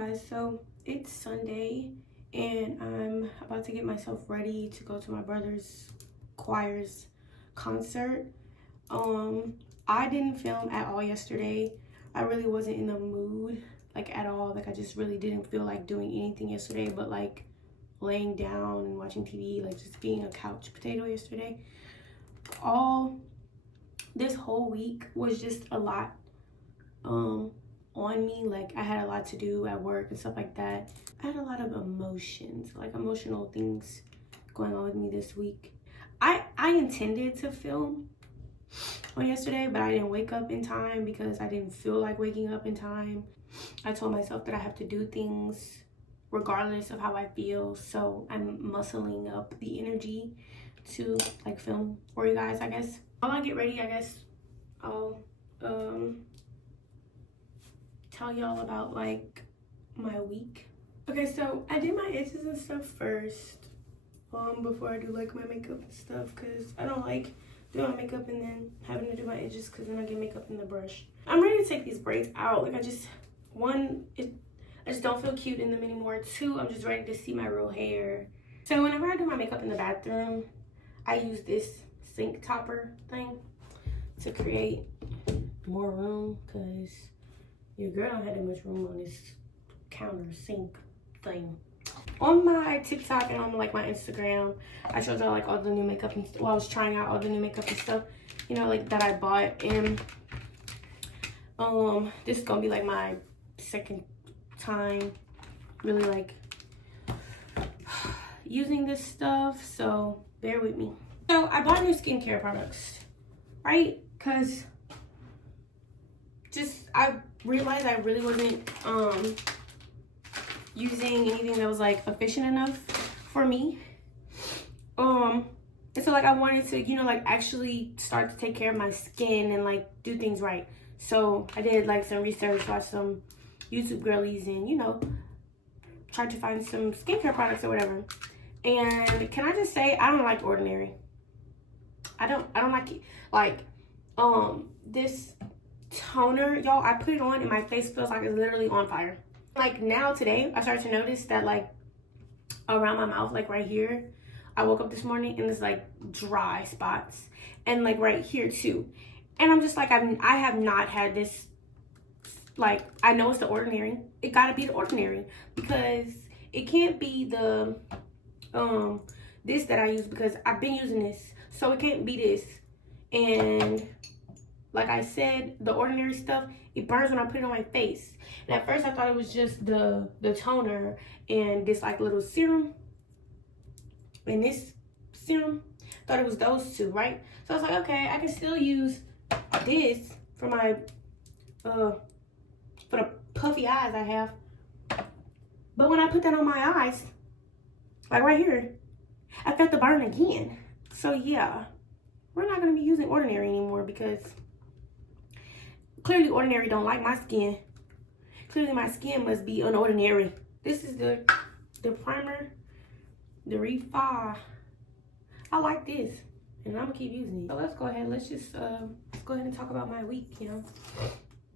guys, so it's Sunday and I'm about to get myself ready to go to my brother's choir's concert. I didn't film at all yesterday. I really wasn't in the mood like at all. Like I just really didn't feel like doing anything yesterday but like laying down and watching TV, like just being a couch potato yesterday. All this whole week was just a lot on me. Like I had a lot to do at work and stuff like that. I had a lot of emotions, like emotional things going on with me this week. I intended to film on yesterday, but I didn't wake up in time because I didn't feel like waking up in time. I told myself that I have to do things regardless of how I feel, so I'm muscling up the energy to like film for you guys. I guess while I get ready, I guess I'll tell y'all about like my week. Okay, so I did my edges and stuff first before I do like my makeup and stuff, because I don't like doing my makeup and then having to do my edges because then I get makeup in the brush. I'm ready to take these braids out. Like I just don't feel cute in them anymore. Two, I'm just ready to see my real hair. So whenever I do my makeup in the bathroom, I use this sink topper thing to create more room, because your girl don't have that much room on this counter sink thing. On my TikTok and on like my Instagram, I showed y'all like all the new makeup and I was trying out all the new makeup and stuff, you know, like that I bought. And this is gonna be like my second time really like using this stuff, so bear with me. So I bought new skincare products, right? Because I realized I really wasn't using anything that was like efficient enough for me. And so like I wanted to, you know, like actually start to take care of my skin and like do things right. So I did like some research, watched some YouTube girlies, and you know, tried to find some skincare products or whatever. And can I just say, I don't like Ordinary. I don't like it. Like this toner, y'all, I put it on and my face feels like it's literally on fire. Like now today I started to notice that like around my mouth, like right here, I woke up this morning and there's like dry spots, and like right here too. And I'm just like, I have not had this. Like I know it's the Ordinary. It gotta be the Ordinary, because it can't be the this that I use, because I've been using this, so it can't be this. And like I said, the Ordinary stuff, it burns when I put it on my face. And at first I thought it was just the toner and this like little serum and this serum. Thought it was those two, right? So I was like, okay, I can still use this for my for the puffy eyes I have. But when I put that on my eyes, like right here, I felt the burn again. So yeah, we're not gonna be using Ordinary anymore, because clearly Ordinary don't like my skin. Clearly my skin must be unordinary. This is the primer, the Refi. I like this, and I'm gonna keep using it. So let's go ahead. Let's just go ahead and talk about my week, you know.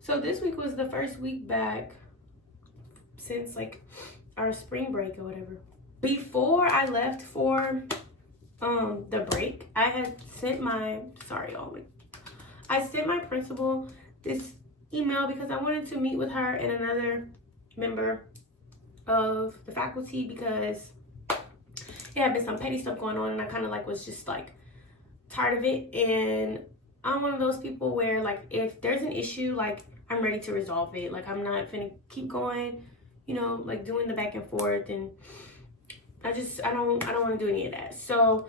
So this week was the first week back since like our spring break or whatever. Before I left for the break, I had sent my I sent my principal this email because I wanted to meet with her and another member of the faculty, because there had been some petty stuff going on and I kind of like was just like tired of it. And I'm one of those people where like if there's an issue, like I'm ready to resolve it. Like I'm not finna keep going, you know, like doing the back and forth, and I don't want to do any of that. So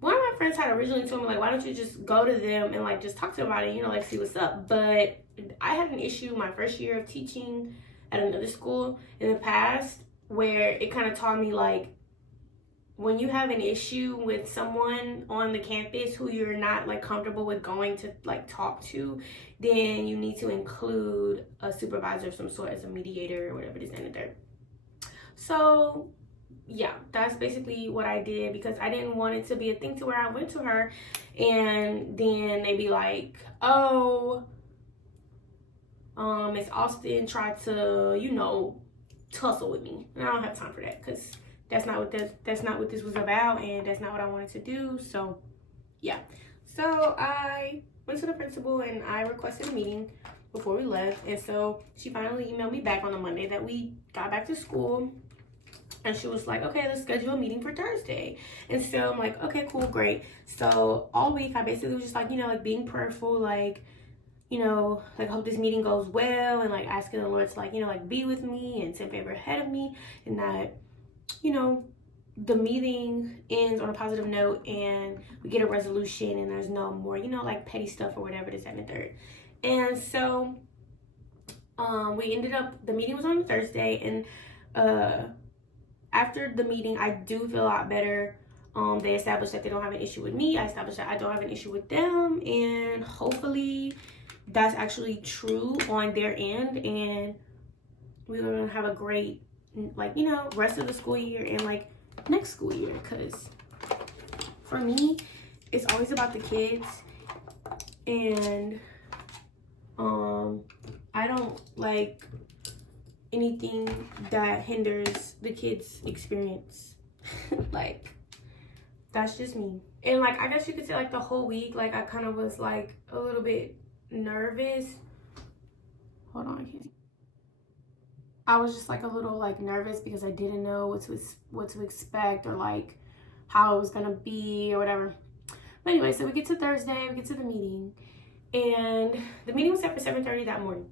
one of my friends had originally told me like, why don't you just go to them and like just talk to them about it, you know, like see what's up. But I had an issue my first year of teaching at another school in the past, where it kind of taught me like, when you have an issue with someone on the campus who you're not like comfortable with going to like talk to, then you need to include a supervisor of some sort as a mediator or whatever it is in the third. So yeah, that's basically what I did, because I didn't want it to be a thing to where I went to her and then they'd be like, oh, Miss Austin tried to, you know, tussle with me, and I don't have time for that because that's not what this was about, and that's not what I wanted to do. So yeah, so I went to the principal and I requested a meeting before we left, and so she finally emailed me back on the Monday that we got back to school, and she was like, okay, let's schedule a meeting for Thursday. And so I'm like, okay, cool, great. So all week I basically was just like, you know, like being prayerful, like, you know, like hope this meeting goes well, and like asking the Lord to, like, you know, like be with me and send favor ahead of me, and that, you know, the meeting ends on a positive note and we get a resolution and there's no more, you know, like petty stuff or whatever, this, that, and the third. And so we ended up, the meeting was on Thursday, and after the meeting I do feel a lot better. They established that they don't have an issue with me. I established that I don't have an issue with them, and hopefully that's actually true on their end, and we're gonna have a great, like, you know, rest of the school year and like next school year, because for me it's always about the kids, and I don't like anything that hinders the kids' experience. Like, that's just me. And like, I guess you could say like the whole week, like I kind of was like a little bit nervous. Hold on, I can't. I was just like a little like nervous because I didn't know what to expect, or like how it was gonna be or whatever. But anyway, so we get to Thursday, we get to the meeting, and the meeting was set for 7:30 that morning.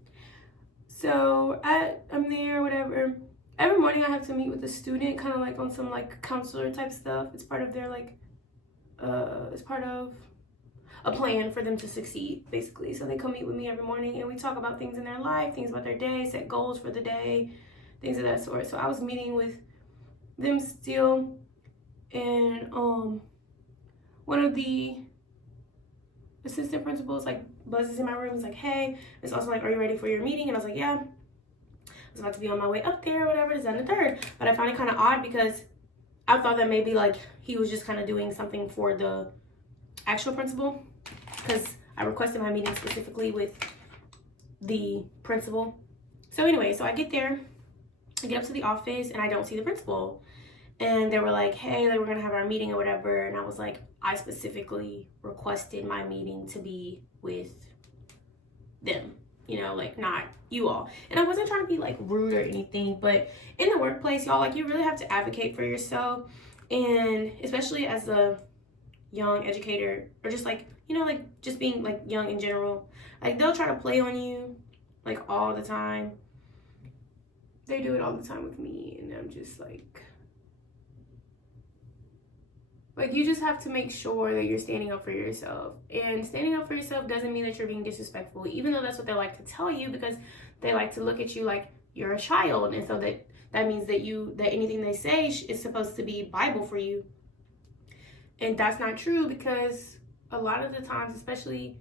So I'm there, whatever. Every morning I have to meet with the student, kind of like on some like counselor type stuff. It's part of their like, it's part of a plan for them to succeed, basically. So they come meet with me every morning and we talk about things in their life, things about their day, set goals for the day, things of that sort. So I was meeting with them still, and one of the assistant principals like buzzes in my room. He's like, hey, it's also like, are you ready for your meeting? And I was like, yeah. I was about to be on my way up there or whatever, this, that, and the third. But I found it kind of odd because I thought that maybe like he was just kind of doing something for the actual principal, because I requested my meeting specifically with the principal. So anyway, so I get there, I get up to the office, and I don't see the principal. And they were like, hey, like, we're gonna have our meeting or whatever. And I was like, I specifically requested my meeting to be with them, you know, like not you all. And I wasn't trying to be like rude or anything, but in the workplace, y'all, like, you really have to advocate for yourself. And especially as a young educator, or just like, you know, like just being like young in general, like they'll try to play on you like all the time. They do it all the time with me, and I'm just like you just have to make sure that you're standing up for yourself. And standing up for yourself doesn't mean that you're being disrespectful, even though that's what they like to tell you, because they like to look at you like you're a child, and so that means that anything they say is supposed to be Bible for you. And that's not true, because a lot of the times, especially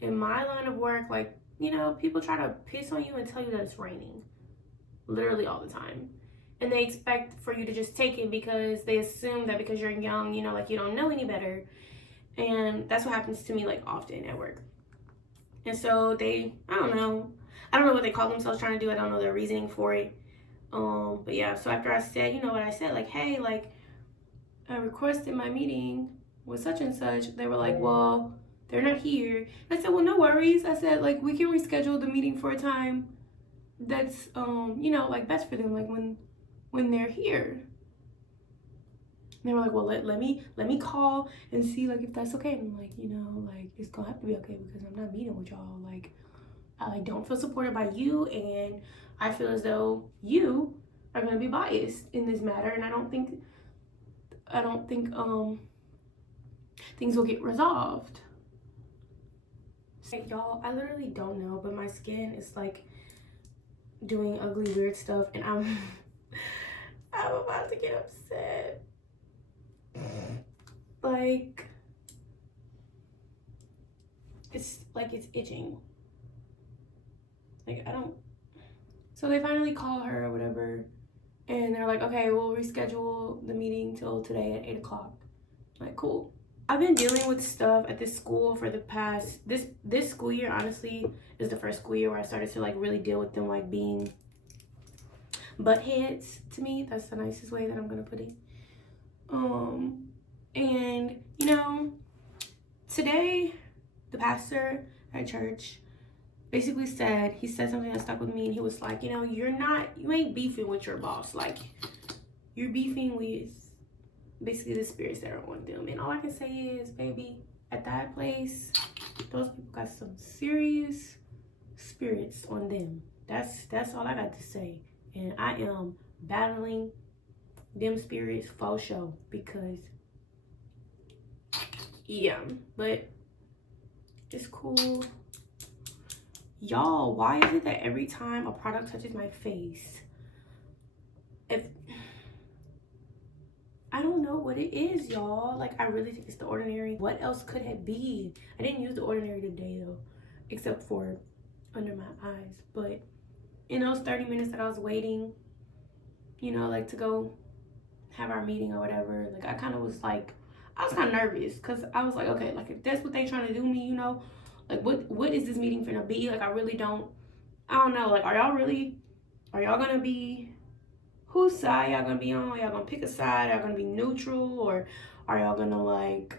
in my line of work, like, you know, people try to piss on you and tell you that it's raining literally all the time. And they expect for you to just take it because they assume that because you're young, you know, like you don't know any better. And that's what happens to me like often at work. And so I don't know what they call themselves trying to do. I don't know their reasoning for it. But yeah, so after I said, you know what I said, like, hey, like, I requested my meeting with such and such, they were like, well, they're not here. I said, well, no worries. I said, like, we can reschedule the meeting for a time that's you know, like best for them, like when they're here. And they were like, well, let me call and see like if that's okay. And I'm like, you know, like, it's gonna have to be okay, because I'm not meeting with y'all. Like, I like don't feel supported by you, and I feel as though you are gonna be biased in this matter, and I don't think things will get resolved. So, y'all, I literally don't know, but my skin is like doing ugly weird stuff, and I'm about to get upset. Like, it's like it's itching. Like, I don't. So they finally call her or whatever, and they're like, okay, we'll reschedule the meeting till today at 8 o'clock. Like, cool. I've been dealing with stuff at this school for the past, this school year, honestly, is the first school year where I started to like really deal with them like being butt heads to me. That's the nicest way that I'm gonna put it. And you know, today the pastor at church basically said, he said something that stuck with me, and he was like, you know, you ain't beefing with your boss, like you're beefing with basically the spirits that are on them. And all I can say is, baby, at that place, those people got some serious spirits on them. That's all I got to say. And I am battling them spirits for sure, because yeah, but it's cool. Y'all, why is it that every time a product touches my face, I don't know what it is, y'all. Like, I really think it's The Ordinary. What else could it be? I didn't use The Ordinary today, though, except for under my eyes. But in those 30 minutes that I was waiting, you know, like to go have our meeting or whatever, like I kind of was like, I was kind of nervous, because I was like, okay, like if that's what they trying to do me, you know, like what is this meeting finna be? Like I don't know. Like, are y'all gonna be, whose side y'all gonna be on? Y'all gonna pick a side? Y'all gonna be neutral? Or are y'all gonna like,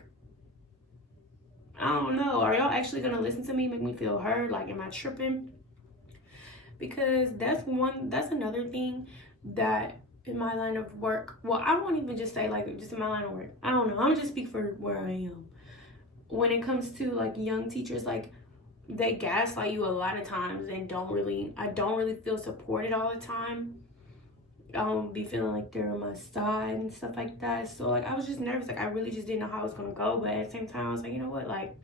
I don't know. Are y'all actually gonna listen to me, make me feel heard? Like, am I tripping? Because that's another thing that in my line of work, well, I won't even just say like just in my line of work. I don't know. I'm gonna just speak for where I am. When it comes to like young teachers, like they gaslight you a lot of times, and I don't really feel supported all the time. I don't be feeling like they're on my side and stuff like that. So like I was just nervous. Like I really just didn't know how it was gonna go. But at the same time, I was like, you know what? Like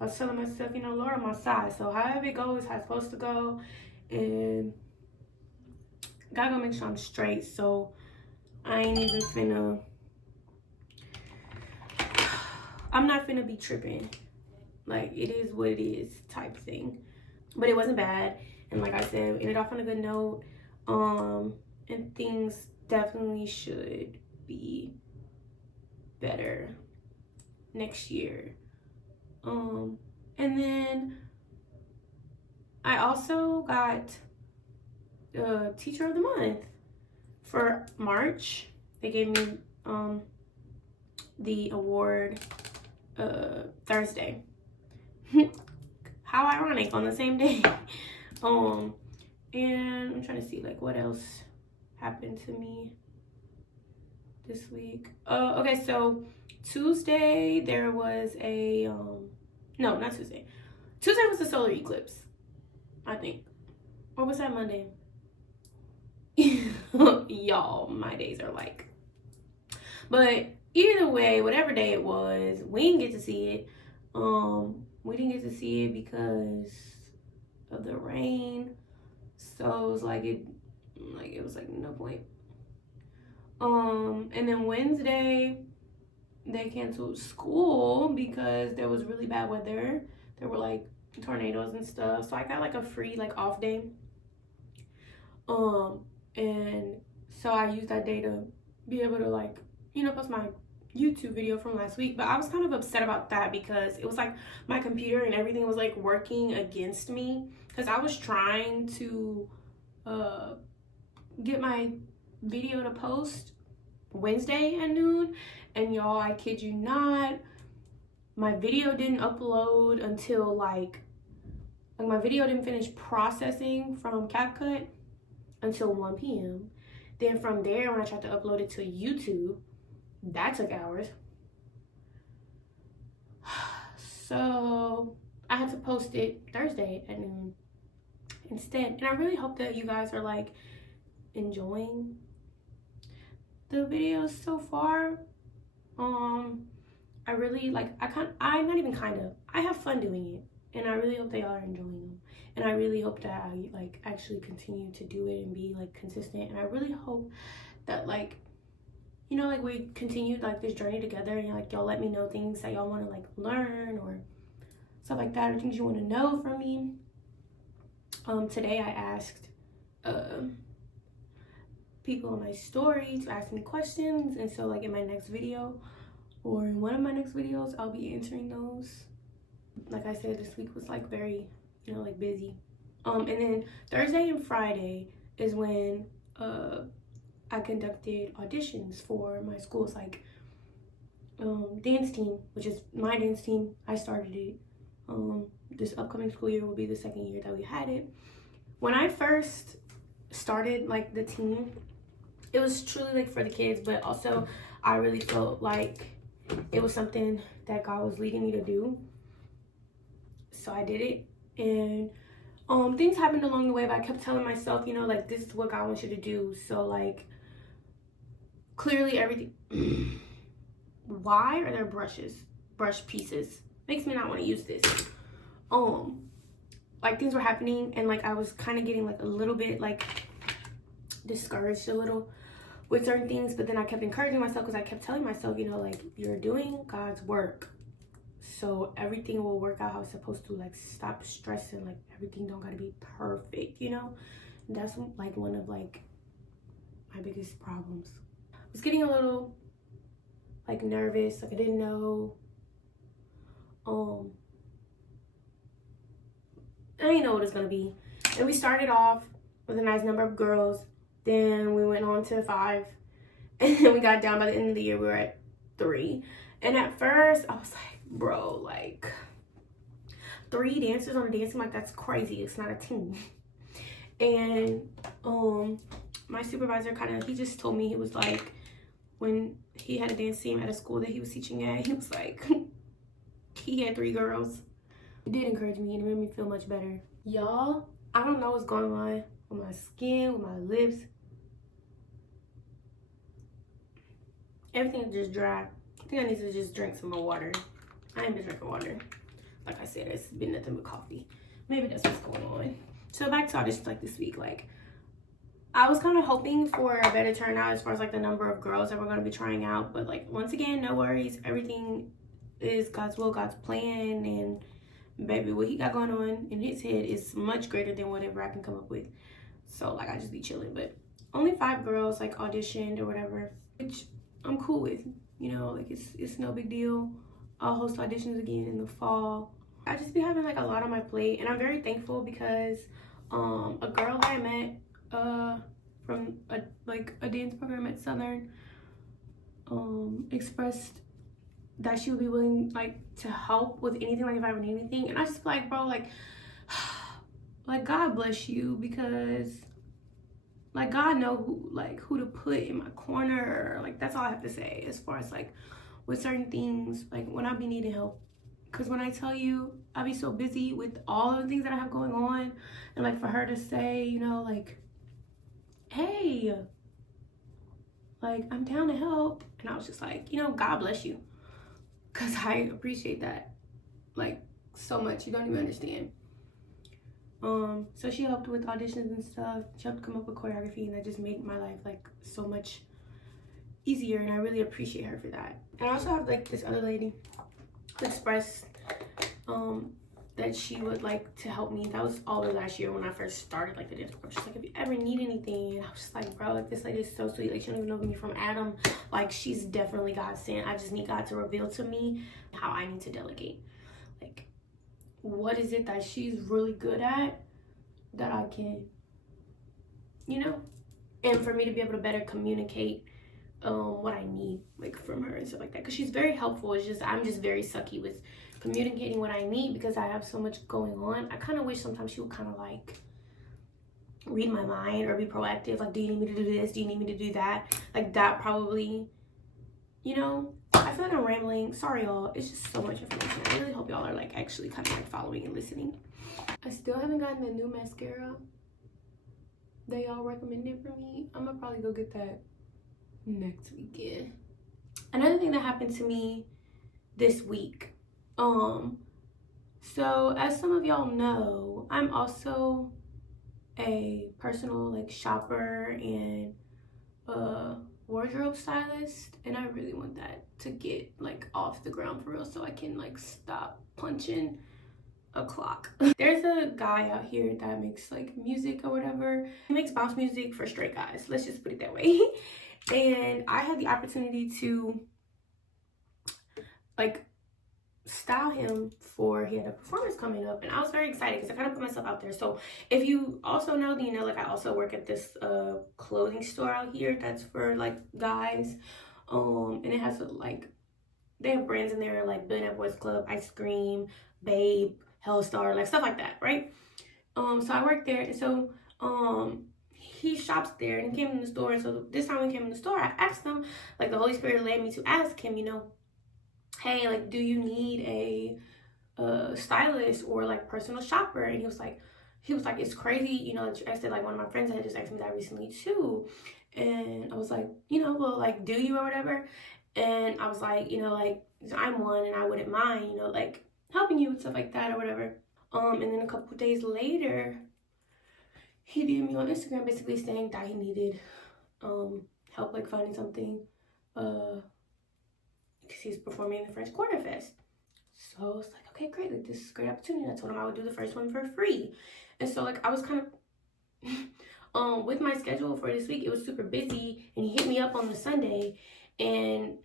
I was telling myself, you know, Lord on my side. So however it goes, how it's supposed to go, and God gonna make sure I'm straight. So I ain't even finna. I'm not finna be tripping. Like it is what it is type thing. But it wasn't bad. And like I said, ended off on a good note. And things definitely should be better next year. And then I also got Teacher of the Month for March. They gave me the award Thursday. How ironic, on the same day. And I'm trying to see like what else happened to me this week. Okay, so Tuesday there was a no, not Tuesday. Tuesday was the solar eclipse, I think. Or was that Monday? Y'all, my days are like, but either way, whatever day it was, we didn't get to see it. We didn't get to see it because of the rain. So it was like it was like no point. And then Wednesday they canceled school because there was really bad weather. There were like tornadoes and stuff. So I got like a free like off day. And so I used that day to be able to like, you know, post my YouTube video from last week. But I was kind of upset about that because it was like my computer and everything was like working against me, because I was trying to get my video to post Wednesday at noon, and y'all, I kid you not, my video didn't upload until like my video didn't finish processing from CapCut until 1 p.m. Then from there, when I tried to upload it to YouTube, that took hours. So I had to post it Thursday at noon instead. And I really hope that you guys are like enjoying the videos so far. I really like, I have fun doing it, and I really hope they are enjoying them. And I really hope that I like actually continue to do it and be like consistent. And I really hope that like, you know, like we continue like this journey together, and like y'all let me know things that y'all want to like learn or stuff like that, or things you want to know from me. Today I asked people on my story to ask me questions, and so like in my next video or in one of my next videos, I'll be answering those. Like I said, this week was like very, you know, like busy. And then Thursday and Friday is when I conducted auditions for my school's like dance team, which is my dance team. I started it. This upcoming school year will be the second year that we had it. When I first started like the team, it was truly like for the kids, but also I really felt like it was something that God was leading me to do. So I did it, and things happened along the way, but I kept telling myself, you know, like, this is what God wants you to do. So like, clearly everything. Why are there brush pieces? Makes me not want to use this. Like, things were happening, and like I was kind of getting like a little bit like discouraged a little with certain things, but then I kept encouraging myself because I kept telling myself, you know, like, you're doing God's work, so everything will work out how it's supposed to. Like, stop stressing. Like, everything don't gotta be perfect, you know. And that's like one of like my biggest problems. I was getting a little like nervous, like I didn't know. I didn't know what it was gonna be. And we started off with a nice number of girls. Then we went on to 5, and then we got down. By the end of the year, we were at 3. And at first, I was like, bro, like 3 dancers on a dance team, like, that's crazy. It's not a team. And my supervisor he just told me, he was like, when he had a dance team at a school that he was teaching at, he was like, he had 3 girls. It did encourage me, and it made me feel much better. Y'all, I don't know what's going on with my skin, with my lips. Everything is just dry. I think I need to just drink some more water. I ain't been drinking water. Like I said, it's been nothing but coffee. Maybe that's what's going on. So back to auditions like this week. Like, I was kind of hoping for a better turnout as far as like the number of girls that we're going to be trying out. But like, once again, no worries. Everything is God's will, God's plan. And baby, what he got going on in his head is much greater than whatever I can come up with. So like, I just be chilling. But only 5 girls like auditioned or whatever, which I'm cool with. You know, like, it's no big deal. I'll host auditions again in the fall. I just be having like a lot on my plate, and I'm very thankful because a girl that I met from a dance program at Southern expressed that she would be willing like to help with anything, like if I ever need anything. And I just like, bro, like like, God bless you, because like, God know who to put in my corner. Like, that's all I have to say as far as like with certain things, like when I be needing help. Because when I tell you, I be so busy with all the things that I have going on, and like for her to say, you know, like, hey, like, I'm down to help. And I was just like, you know, God bless you, because I appreciate that like so much. You don't even understand. So she helped with auditions and stuff. She helped come up with choreography, and that just made my life like so much easier, and I really appreciate her for that. And I also have like this other lady who expressed that she would like to help me. That was all the last year when I first started like the dance program. She's like, if you ever need anything. And I was just like, bro, like, this lady is so sweet. Like, she don't even know me from Adam. Like, she's definitely God sent. I just need God to reveal to me how I need to delegate. Like, what is it that she's really good at that I can, you know? And for me to be able to better communicate what I need like from her and stuff like that, because she's very helpful. It's just I'm just very sucky with communicating what I need because I have so much going on. I kind of wish sometimes she would kind of like read my mind or be proactive. Like, do you need me to do this? Do you need me to do that? Like, that probably, you know. I feel like I'm rambling. Sorry, y'all. It's just so much information. I really hope y'all are like actually kind of like following and listening. I still haven't gotten the new mascara that y'all recommended for me. I'm gonna probably go get that next weekend. Another thing that happened to me this week, so as some of y'all know, I'm also a personal like shopper and wardrobe stylist, and I really want that to get like off the ground for real, so I can like stop punching a clock. There's a guy out here that makes like music or whatever. He makes bounce music for straight guys, let's just put it that way. And I had the opportunity to like style him for, he had a performance coming up, and I was very excited because I kind of put myself out there. So if you also know, you know, like I also work at this clothing store out here that's for like guys, and it has like, they have brands in there like Billionaire Boys Club, Ice Cream, Babe, Hellstar, like stuff like that, right? So I worked there, and so he shops there, and he came in the store. And so this time when he came in the store, I asked him, like the Holy Spirit led me to ask him, you know, hey, like, do you need a stylist or like personal shopper? And he was like, it's crazy, you know, I said, like, one of my friends had just asked me that recently too. And I was like, you know, well, like, do you or whatever? And I was like, you know, like, I'm one and I wouldn't mind, you know, like helping you with stuff like that or whatever. And then a couple days later, he DM'd me on Instagram basically saying that he needed help like finding something because he's performing in the French Quarter Fest. So I was like, okay, great, like this is a great opportunity. I told him I would do the first one for free. And so like I was kind of with my schedule for this week, it was super busy, and he hit me up on the Sunday, and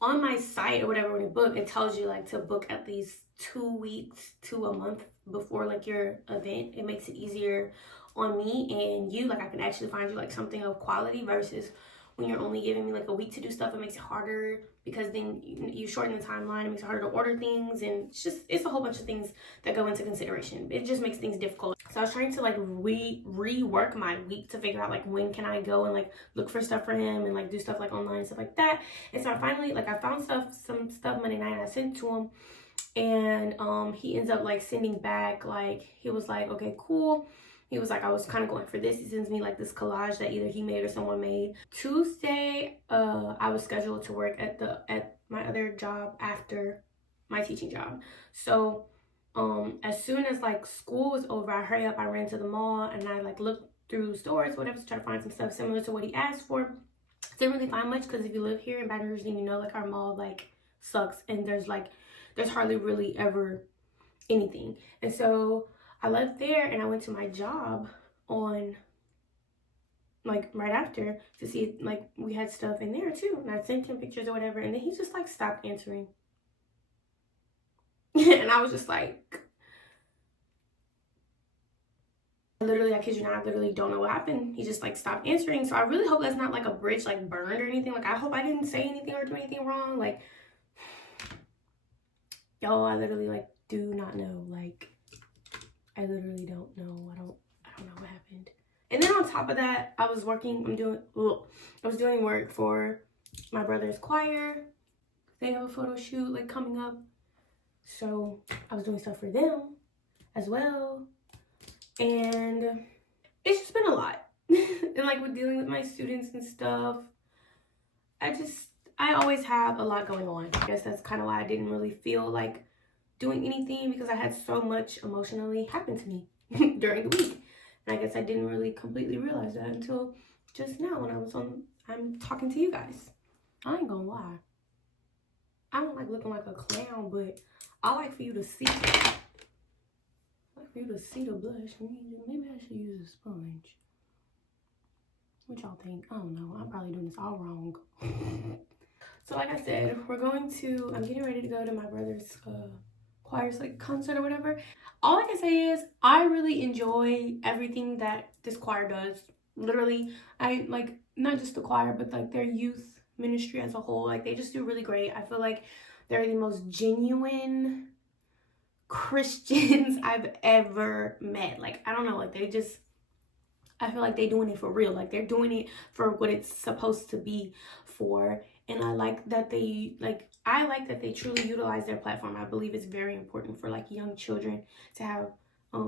on my site or whatever, when you book, it tells you like to book at least 2 weeks to a month before like your event. It makes it easier on me and you, like I can actually find you like something of quality, versus when you're only giving me like a week to do stuff. It makes it harder because then you shorten the timeline. It makes it harder to order things, and it's a whole bunch of things that go into consideration. It just makes things difficult. So I was trying to like rework my week to figure out like when can I go and like look for stuff for him and like do stuff like online and stuff like that. And so I finally, like, I found some stuff Monday night, and I sent to him, and he ends up like sending back, like, he was like, okay, cool. He was like, I was kind of going for this. He sends me like this collage that either he made or someone made. Tuesday, I was scheduled to work at my other job after my teaching job. So as soon as like school was over, I hurry up, I ran to the mall, and I like looked through stores, whatever, to try to find some stuff similar to what he asked for. Didn't really find much, because if you live here in Baton Rouge, then you know like our mall like sucks, and there's hardly really ever anything. And so I left there and I went to my job on like right after to see if, like, we had stuff in there too, and I sent him pictures or whatever, and then he just like stopped answering. And I was just like, literally, I kid you not, I literally don't know what happened. He just like stopped answering. So I really hope that's not like a bridge like burned or anything. Like, I hope I didn't say anything or do anything wrong. Like, yo, I literally like do not know. Like, I literally don't know. I don't know what happened. And then on top of that, I was doing work for my brother's choir. They have a photo shoot like coming up. So I was doing stuff for them as well. And it's just been a lot. And like with dealing with my students and stuff, I always have a lot going on. I guess that's kind of why I didn't really feel like doing anything, because I had so much emotionally happen to me during the week. And I guess I didn't really completely realize that until just now when I'm talking to you guys. I ain't gonna lie, I don't like looking like a clown, but I like for you to see. I like for you to see the blush. Maybe I should use a sponge. What y'all think? I don't know. I'm probably doing this all wrong. So like I said, I'm getting ready to go to my brother's choir's like concert or whatever. All I can say is I really enjoy everything that this choir does. Literally, I like not just the choir, but like their youth ministry as a whole. Like, they just do really great. I feel like they're the most genuine Christians I've ever met. Like, I don't know, like I feel like they're doing it for real. Like, they're doing it for what it's supposed to be for. And I like that they truly utilize their platform. I believe it's very important for like young children to have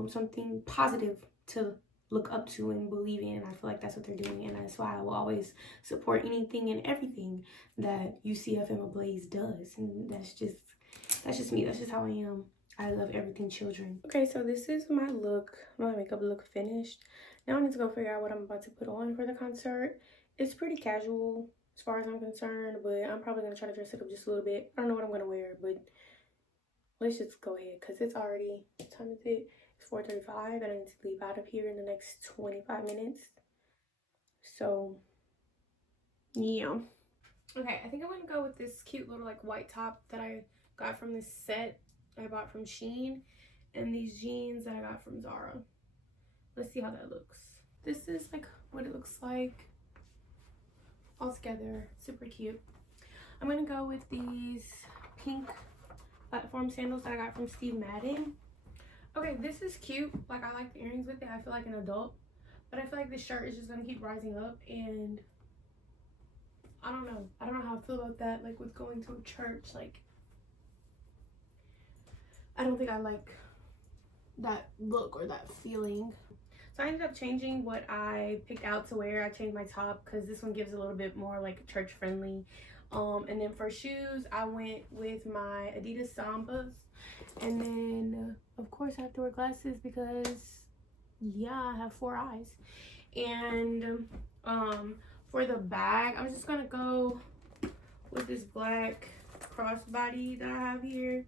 something positive to look up to and believe in. And I feel like that's what they're doing. And that's why I will always support anything and everything that UCFM Ablaze does. And that's just me. That's just how I am. I love everything children. Okay, so this is my look, my makeup look finished. Now I need to go figure out what I'm about to put on for the concert. It's pretty casual as far as I'm concerned, but I'm probably going to try to dress it up just a little bit. I don't know what I'm going to wear, but let's just go ahead, because it's already, what time is it? It's 4:35, and I need to leave out of here in the next 25 minutes. So, yeah. Okay, I think I'm gonna go with this cute little like white top that I got from this set I bought from Shein, and these jeans that I got from Zara. Let's see how that looks. This is like what it looks like all together. Super cute. I'm gonna go with these pink platform sandals that I got from Steve Madden. Okay, this is cute. Like, I like the earrings with it. I feel like an adult, but I feel like this shirt is just gonna keep rising up, and I don't know how I feel about that, like with going to a church. Like, I don't think I like that look or that feeling. So I ended up changing what I picked out to wear. I changed my top because this one gives a little bit more like church friendly. And then for shoes, I went with my Adidas Sambas, and then of course I have to wear glasses because yeah, I have 4 eyes. And for the bag, I'm just gonna go with this black crossbody that I have here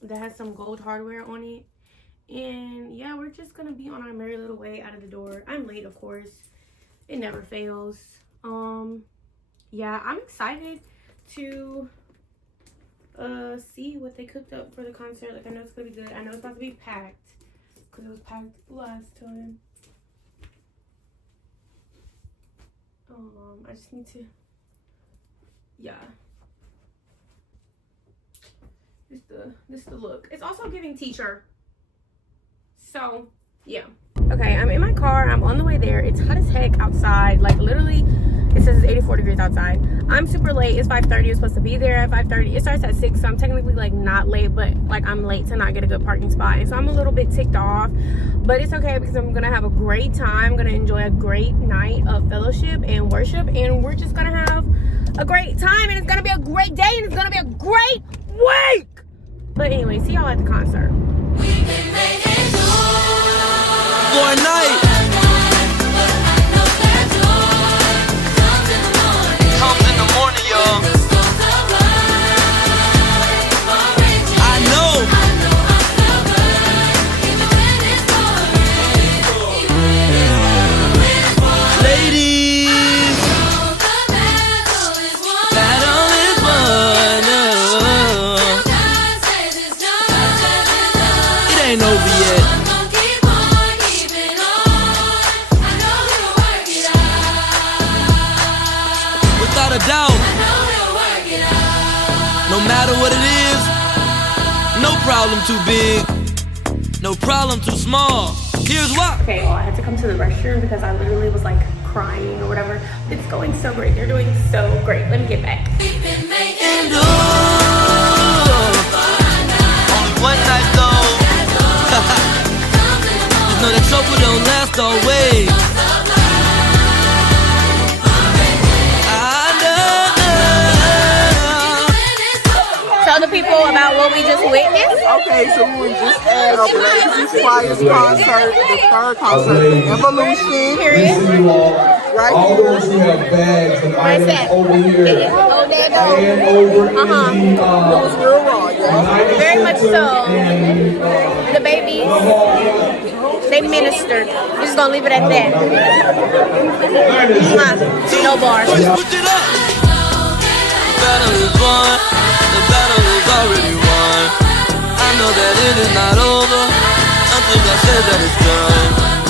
that has some gold hardware on it. And yeah, we're just gonna be on our merry little way out of the door. I'm late, of course, it never fails. Yeah, I'm excited to see what they cooked up for the concert. Like, I know it's gonna be good. I know it's about to be packed because it was packed last time. I just need to, yeah, this the look. It's also giving teacher. So yeah. Okay, I'm in my car. I'm on the way there. It's hot as heck outside. Like, literally, it says it's 84 degrees outside. I'm super late. It's 5:30. It's supposed to be there at 5:30. It starts at 6, so I'm technically like not late, but like I'm late to not get a good parking spot. And so I'm a little bit ticked off, but it's okay because I'm gonna have a great time. I'm gonna enjoy a great night of fellowship and worship, and we're just gonna have a great time, and it's gonna be a great day, and it's gonna be a great week. But anyway, see y'all at the concert. For a night. Comes in the morning, y'all. I know. Ladies, battle is won. It ain't over yet. Without a doubt, no matter what it is, no problem too big, no problem too small. Here's why. Okay, well, I had to come to the restroom because I literally was like crying or whatever. It's going so great. They're doing so great. Let me get back. And only one night though. You know that trouble don't last always. Tell the people about what we just witnessed. Okay, so we were just at a Black Choirs concert, the third concert, Evolution. Period. Right all here. those who have bags and Where's items that? over here Oh, there it goes. and over It was real raw, yeah. Very much so. The babies, they ministered. We're just gonna leave it at that. No bars. Switch it up. The battle is won. The battle is already won. I know that it is not over until I say that it's done.